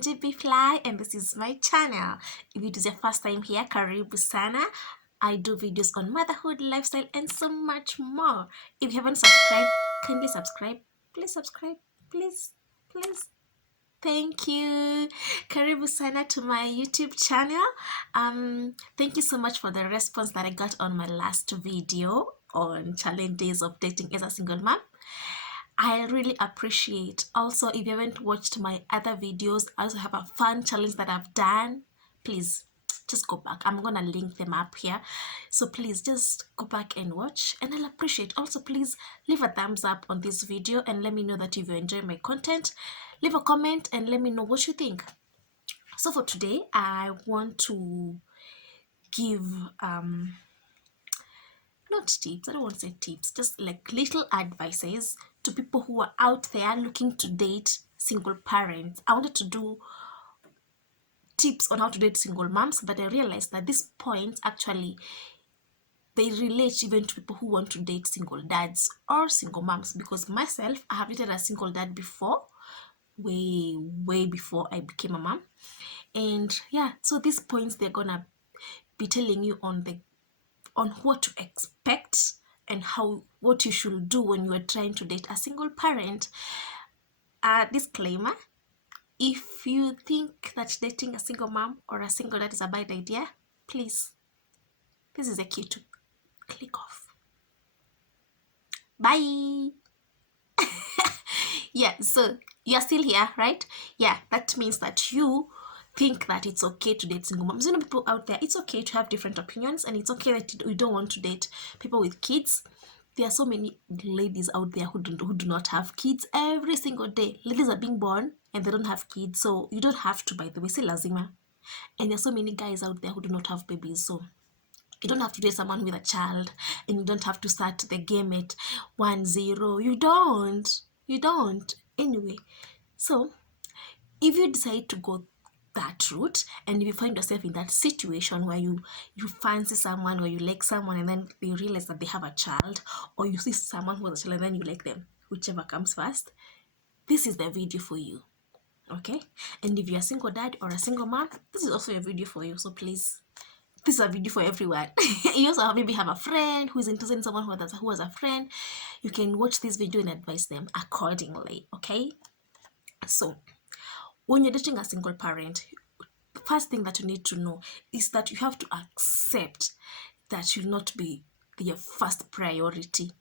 GB Fly, and this is my channel. If it is your first time here, karibu sana. I do videos on motherhood, lifestyle, and so much more. If you haven't subscribed, kindly subscribe. Please subscribe. Please. Thank you. Karibu sana to my YouTube channel. Thank you so much for the response that I got on my last video on challenge days of dating as a single mom. I really appreciate. Also, if you haven't watched my other videos, I also have a fun challenge that I've done. Please just go back. I'm gonna link them up here, so please just go back and watch, and I'll appreciate. Also, please leave a thumbs up on this video and let me know that if you enjoy my content. Leave a comment and let me know what you think. So for today, I want to give not tips, I don't want to say tips, just like little advices to people who are out there looking to date single parents. I wanted to do tips on how to date single moms, but I realized that these points actually they relate even to people who want to date single dads or single moms, because myself, I have dated a single dad before, way before I became a mom. And yeah, so these points they're gonna be telling you on what to expect and what you should do when you are trying to date a single parent. Disclaimer: if you think that dating a single mom or a single dad is a bad idea, please, this is a cue to click off. Bye. Yeah, so you're still here, right? Yeah, that means that you think that it's okay to date single moms. You know, people out there, it's okay to have different opinions, and it's okay that we don't want to date people with kids. There are so many ladies out there who do not have kids. Every single day ladies are being born and they don't have kids, so you don't have to, by the way, say lazima. And there's so many guys out there who do not have babies, so you don't have to date someone with a child, and you don't have to start the game at 1-0. You don't anyway. So if you decide to go that route, and if you find yourself in that situation where you fancy someone or you like someone and then you realize that they have a child, or you see someone who has a child and then you like them, whichever comes first, this is the video for you. Okay? And if you're a single dad or a single mom, this is also a video for you. So please, this is a video for everyone. You also maybe have a friend who is interested in someone who has a friend. You can watch this video and advise them accordingly. Okay? So when you're dating a single parent, the first thing that you need to know is that you have to accept that you'll not be their first priority.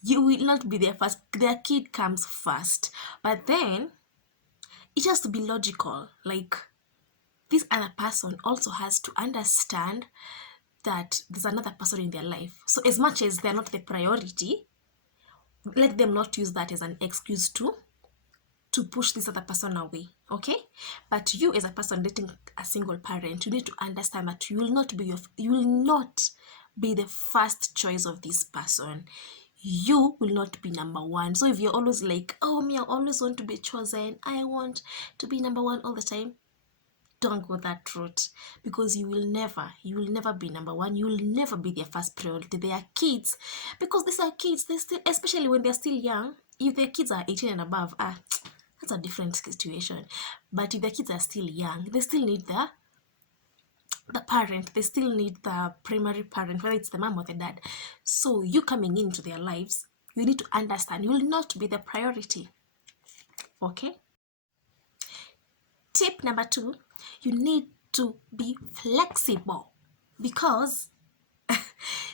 You will not be their first. Their kid comes first. But then it has to be logical. Like, this other person also has to understand that there's another person in their life. So as much as they're not the priority, let them not use that as an excuse to push this other person away. Okay? But you, as a person dating a single parent, you need to understand that you will not be the first choice of this person. You will not be number one. So if you're always like, oh me, I always want to be chosen, I want to be number one all the time, don't go that route, because you will never be number one. You will never be their first priority. They are kids, because these are kids. They still, especially when they're still young. If their kids are 18 and above, that's a different situation. But if the kids are still young, they still need the parent. They still need the primary parent, whether it's the mom or the dad. So you coming into their lives, you need to understand you will not be the priority. Okay? Tip number 2, you need to be flexible, because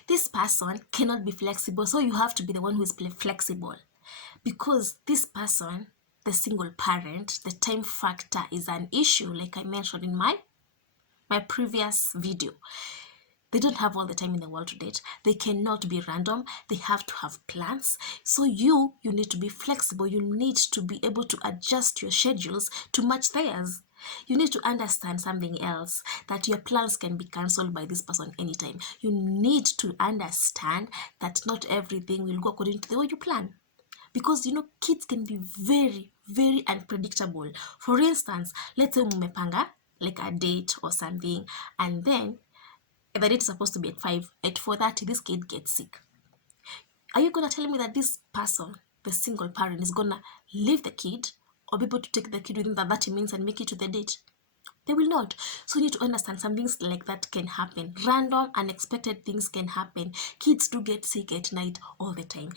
this person cannot be flexible. So you have to be the one who is flexible, because this person, the single parent, the time factor is an issue, like I mentioned in my previous video. They don't have all the time in the world to date. They cannot be random. They have to have plans. So you need to be flexible. You need to be able to adjust your schedules to match theirs. You need to understand something else, that your plans can be cancelled by this person anytime. You need to understand that not everything will go according to the way you plan. Because, kids can be very, very unpredictable. For instance, let's say mmepanga like a date or something, and then the date is supposed to be at 5, at 4:30 this kid gets sick. Are you gonna tell me that this person, the single parent, is gonna leave the kid or be able to take the kid within the 30 minutes and make it to the date? They will not. So you need to understand some things like that can happen. Random, unexpected things can happen. Kids do get sick at night all the time.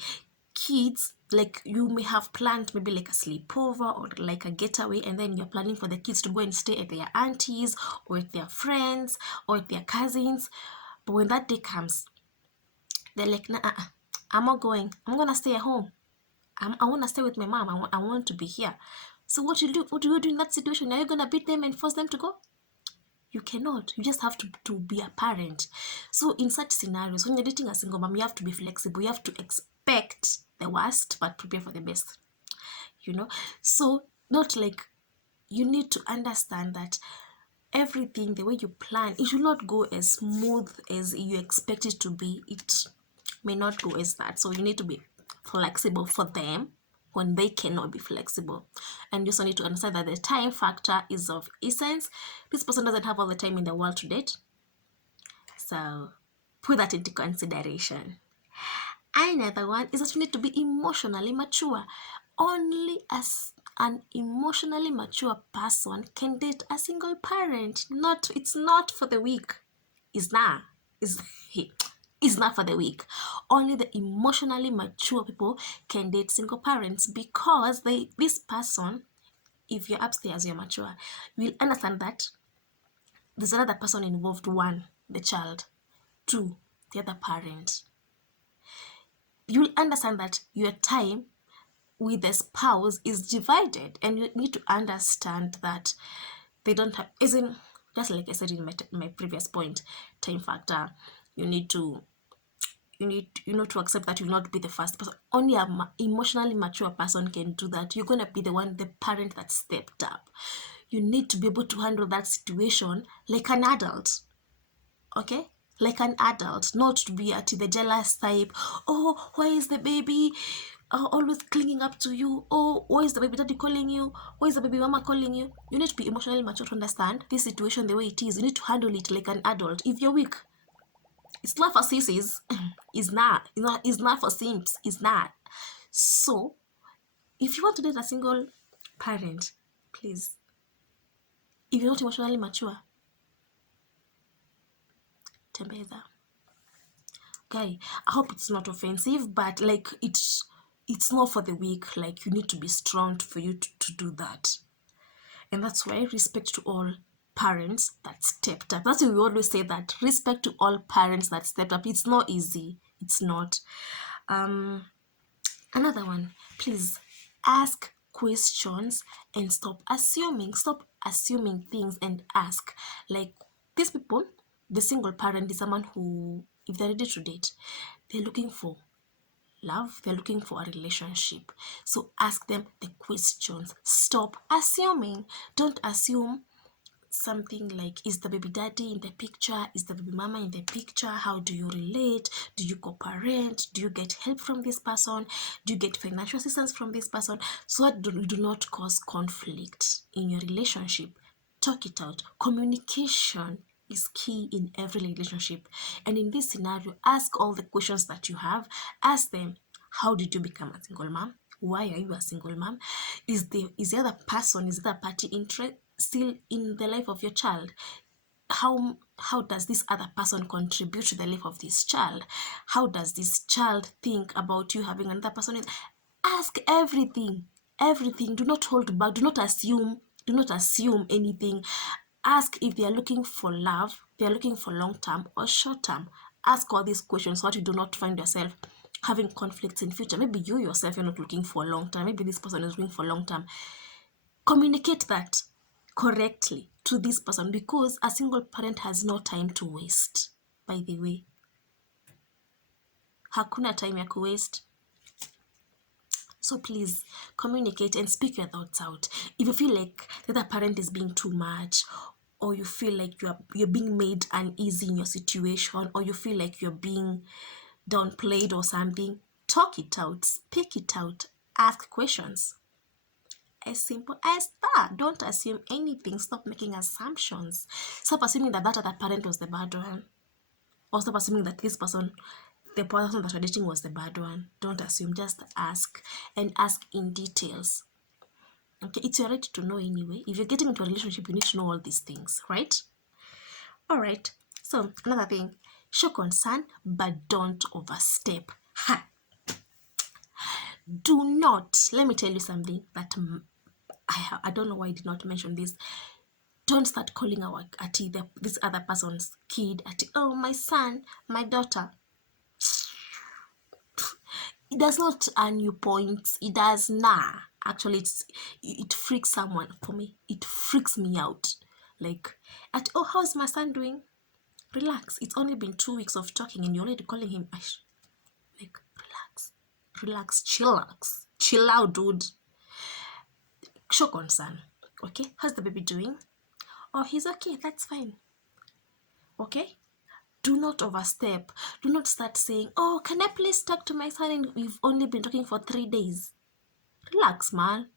Kids, like you may have planned maybe like a sleepover or like a getaway, and then you're planning for the kids to go and stay at their aunties or at their friends or at their cousins. But when that day comes, they're like, nah, I'm not going. I'm going to stay at home. I want to stay with my mom. I want to be here. So what you do? What do you do in that situation? Are you going to beat them and force them to go? You cannot. You just have to be a parent. So in such scenarios, when you're dating a single mom, you have to be flexible. You have to expect the worst but prepare for the best. So not like, you need to understand that everything, the way you plan, it will not go as smooth as you expect it to be. It may not go as that. So you need to be flexible for them when they cannot be flexible. And you also need to understand that the time factor is of essence. This person doesn't have all the time in the world to date. So put that into consideration. Another one is that you need to be emotionally mature. Only as an emotionally mature person can date a single parent. It's not for the weak. It's not. It's not for the weak. Only the emotionally mature people can date single parents, because this person, if you're upstairs, you're mature, you will understand that there's another person involved. One, the child. Two, the other parent. You'll understand that your time with the spouse is divided, and you need to understand that they don't have, isn't, just like I said in my previous point, time factor. You need to accept that you'll not be the first person. Only an emotionally mature person can do that. You're going to be the parent that stepped up. You need to be able to handle that situation like an adult. Okay? Like an adult, not to be at the jealous type. Oh, why is the baby always clinging up to you? Oh, why is the baby daddy calling you? Why is the baby mama calling you? You need to be emotionally mature to understand this situation the way it is. You need to handle it like an adult. If you're weak, it's not for sissies. It's not. It's not for simps. It's not. So, if you want to date a single parent, please, if you're not emotionally mature, tembeza. Okay, I hope it's not offensive, but like it's not for the weak. Like, you need to be strong for you to do that. And that's why respect to all parents that stepped up. That's why we always say that respect to all parents that stepped up. It's not easy. It's not. Another one, please ask questions and stop assuming. Stop assuming things and ask. Like, these people, the single parent is someone who, if they're ready to date, they're looking for love, they're looking for a relationship. So ask them the questions. Stop assuming. Don't assume something like, is the baby daddy in the picture? Is the baby mama in the picture? How do you relate? Do you co-parent? Do you get help from this person? Do you get financial assistance from this person? So that you do not cause conflict in your relationship. Talk it out. Communication is key in every relationship. And in this scenario, ask all the questions that you have. Ask them, how did you become a single mom? Why are you a single mom? Is the other person, is the other party still in the life of your child? How does this other person contribute to the life of this child? How does this child think about you having another person? Ask everything. Do not hold back. Do not assume anything. Ask if they are looking for love, they are looking for long term or short term. Ask all these questions so that you do not find yourself having conflicts in future. Maybe you yourself, you're not looking for long term. Maybe this person is looking for long term. Communicate that correctly to this person, because a single parent has no time to waste. By the way, hakuna time ya kuwaste. So please communicate and speak your thoughts out. If you feel like the other parent is being too much, or you feel like you're being made uneasy in your situation, or you feel like you're being downplayed or something, talk it out, speak it out, ask questions. As simple as that. Don't assume anything. Stop making assumptions. Stop assuming that other parent was the bad one, or stop assuming that this person, the person that you're dating, was the bad one. Don't assume. Just ask, and ask in details. Okay, it's your right to know anyway. If you're getting into a relationship, you need to know all these things, right? All right. So another thing, show concern, but don't overstep. Ha! Do not. Let me tell you something that I don't know why I did not mention this. Don't start calling our this other person's kid at, oh, my son, my daughter. It does not earn you points. It does actually it freaks someone. For me, it freaks me out. Like, at, oh, how's my son doing? Relax, it's only been 2 weeks of talking and you're already calling him. Like, relax, chill out, dude. Show concern. Okay, how's the baby doing? Oh, he's okay, that's fine. Okay, do not overstep. Do not start saying, oh, can I please talk to my son and we've only been talking for 3 days. Relax, man.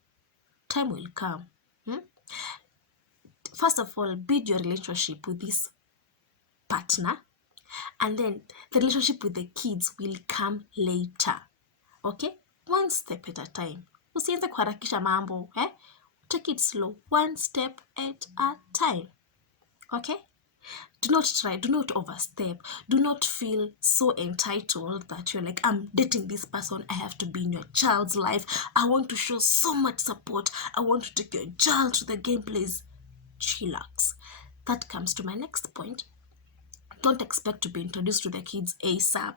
Time will come. First of all, build your relationship with this partner, and then the relationship with the kids will come later. Okay, one step at a time. Usianze kuharakisha mambo, take it slow, one step at a time. Okay, do not overstep. Do not feel so entitled that you're like, I'm dating this person, I have to be in your child's life, I want to show so much support, I want to take your child to the game. Please chillax. That comes to my next point. Don't expect to be introduced to the kids ASAP,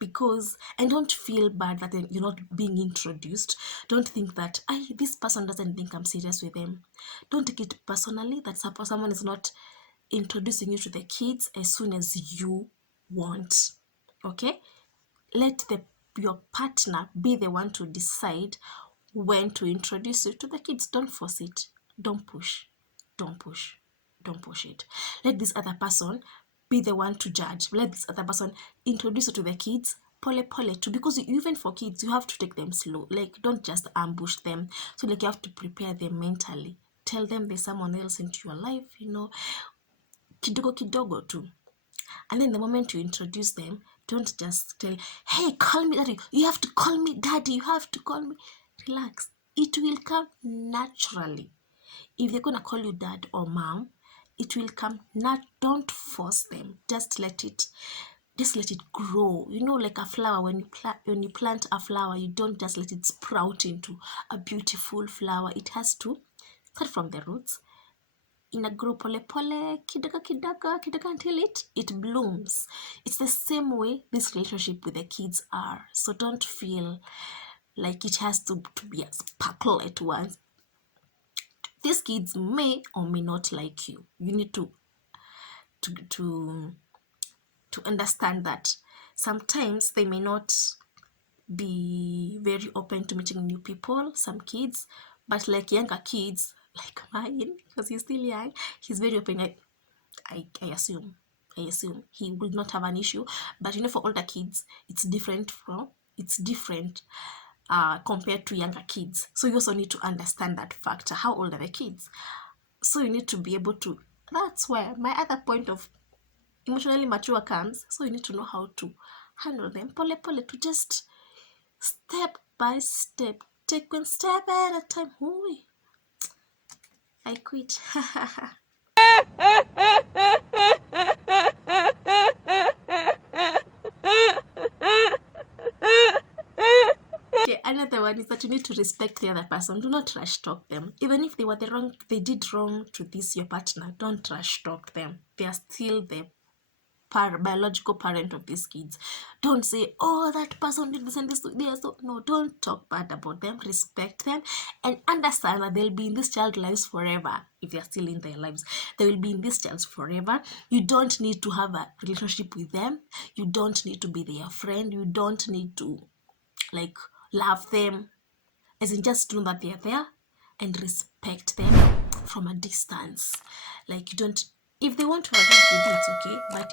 because, and don't feel bad that you're not being introduced. Don't think that this person doesn't think I'm serious with them. Don't take it personally that someone is not introducing you to the kids as soon as you want. Okay, let your partner be the one to decide when to introduce you to the kids. Don't force it. Don't push. Don't push. Don't push it. Let this other person be the one to judge. Let this other person introduce you to the kids. Pole pole too, because even for kids, you have to take them slow. Like, don't just ambush them. So, like, you have to prepare them mentally. Tell them there's someone else into your life, kidogo kidogo too. And then the moment you introduce them, don't just tell, hey, call me daddy. You have to call me daddy. You have to call me. Relax. It will come naturally. If they're gonna call you dad or mom, it will come. Don't force them. Just let it grow. Like a flower. When you plant a flower, you don't just let it sprout into a beautiful flower. It has to start from the roots, in a grow pole pole, kidaga until it blooms. It's the same way this relationship with the kids are. So don't feel like it has to be a sparkle at once. These kids may or may not like you. You need to understand that sometimes they may not be very open to meeting new people, some kids, but like younger kids, like mine, because he's still young, he's very open. I assume he will not have an issue. But for older kids, it's different compared to younger kids. So you also need to understand that factor. How old are the kids? So you need to be able to, that's where my other point of emotionally mature comes. So you need to know how to handle them. Pole pole, to just step by step, take one step at a time. Ooh, I quit. Okay, another one is that you need to respect the other person. Do not trash talk them. Even if they did wrong to your partner, don't trash talk them. They are still the biological parent of these kids. Don't say, oh, that person did this and this. No, don't talk bad about them. Respect them and understand that they'll be in this child's lives forever. If they're still in their lives, they will be in this child's forever. You don't need to have a relationship with them. You don't need to be their friend. You don't need to love them. As in, just know that they're there and respect them from a distance. Like, you don't, if they want to agree with you, it's okay, but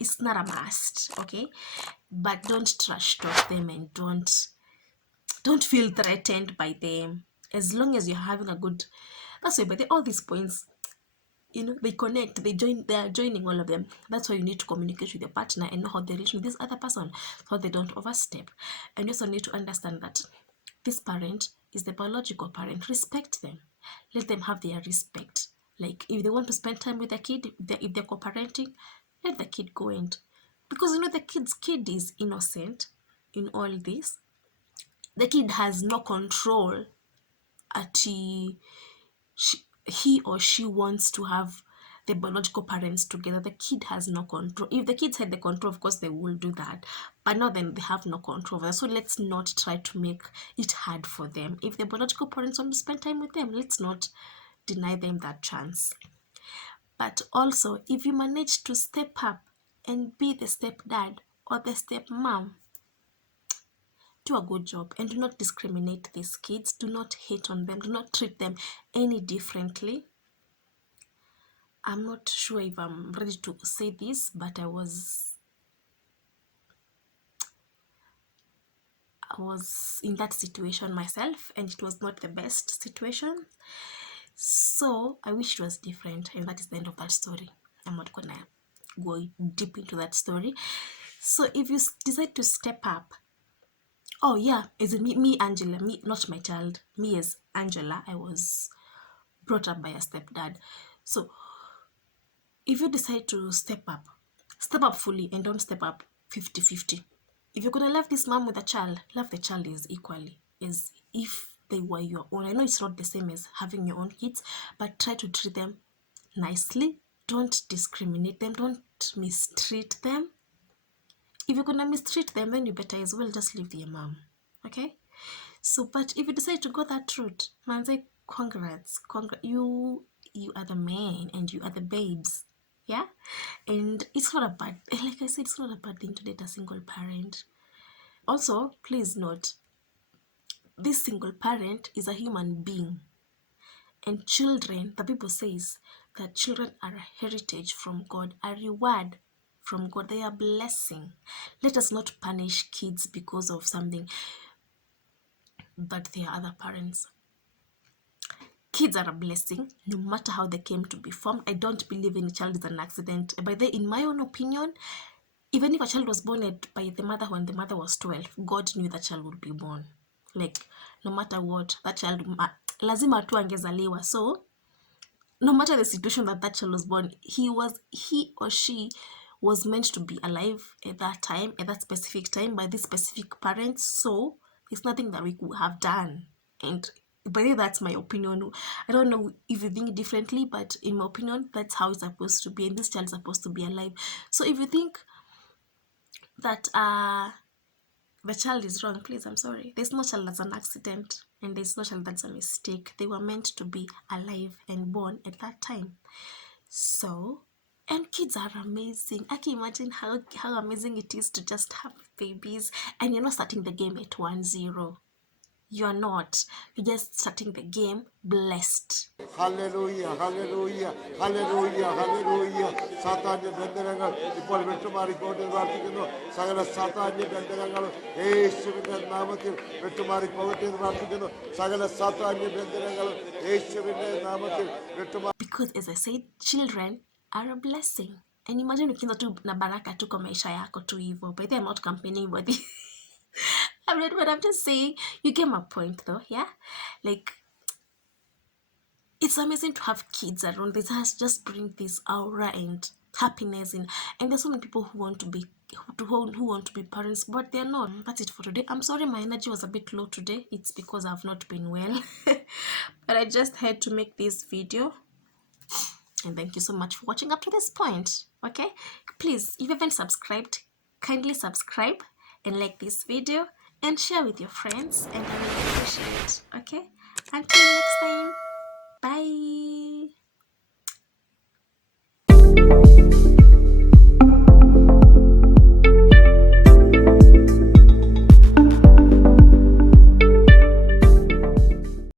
it's not a must. Okay, but don't trash talk them and don't feel threatened by them. As long as you're having a good, that's why. But all these points, they connect, they are joining all of them. That's why you need to communicate with your partner and know how they relate with this other person, so they don't overstep. And you also need to understand that this parent is the biological parent. Respect them. Let them have their respect. Like, if they want to spend time with the kid, if they're co-parenting, let the kid go and, because the kid is innocent in all this. The kid has no control at he or she wants to have the biological parents together. The kid has no control. If the kids had the control, of course they will do that, but now then they have no control over that. So let's not try to make it hard for them. If the biological parents want to spend time with them, let's not deny them that chance. But also, if you manage to step up and be the stepdad or the stepmom, do a good job and do not discriminate these kids. Do not hate on them. Do not treat them any differently. I'm not sure if I'm ready to say this, but I was in that situation myself, and it was not the best situation. So I wish it was different, and that is the end of that story. I'm not gonna go deep into that story. So if you decide to step up, oh yeah, is it me Angela, me, not my child, me as Angela, I was brought up by a stepdad. So if you decide to step up fully and don't step up 50-50. If you're gonna love this mom with a child, love the child as equally as if they were your own. I know it's not the same as having your own kids, but try to treat them nicely. Don't discriminate them. Don't mistreat them. If you're gonna mistreat them, then you better as well just leave their mom. Okay? So, but if you decide to go that route, man, say congrats. You are the man and you are the babes. Yeah? And it's not a bad, like I said, it's not a bad thing to date a single parent. Also, please note, this single parent is a human being. And children, the Bible says that children are a heritage from God, a reward from God. They are a blessing. Let us not punish kids because of something but their other parents. Kids are a blessing, no matter how they came to be formed. I don't believe any child is an accident. By the, in my own opinion, even if a child was born by the mother when the mother was 12, God knew that child would be born. Like, no matter what, that child, lazima tu angezaliwa. So, no matter the situation that child was born, he or she was meant to be alive at that time, at that specific time, by this specific parents. So, it's nothing that we could have done. And by the way, that's my opinion. I don't know if you think differently, but in my opinion, that's how it's supposed to be. And this child is supposed to be alive. So, if you think that the child is wrong, please, I'm sorry. There's no child that's an accident, and there's no child that's a mistake. They were meant to be alive and born at that time. So, and kids are amazing. I can imagine how amazing it is to just have babies, and you're not starting the game at 1-0. You're not. You're just starting the game blessed. Hallelujah, hallelujah, hallelujah, hallelujah. സാത്താന്യ ബന്ധനങ്ങൾ ഇപ്പോൾ വിട്ടുമാറിക്കോട്ടെ പ്രാർത്ഥിക്കുന്നു. സകല സാത്താന്യ ബന്ധനങ്ങളും യേശുവിന്റെ നാമത്തിൽ വിട്ടുമാറിപ്പോകട്ടെ എന്ന് പ്രാർത്ഥിക്കുന്നു. സകല സാത്താന്യ ബന്ധനങ്ങളും യേശുവിന്റെ നാമത്തിൽ വിട്ടുമാറി. Because as I said, children are a blessing. And imagine ukianza tu na baraka tu kwa maisha yako tu hivyo. By the way, I'm not campaigning with it. I'm not, but I'm just saying, you get my point though, yeah? Like, it's amazing to have kids around. This has just bring this aura and happiness in, and there's so many people who want to be parents, but they're not. That's it for today. I'm sorry my energy was a bit low today. It's because I've not been well. But I just had to make this video. And thank you so much for watching up to this point. Okay, please, if you haven't subscribed, kindly subscribe and like this video and share with your friends, and I will appreciate it. Okay, until next time, bye.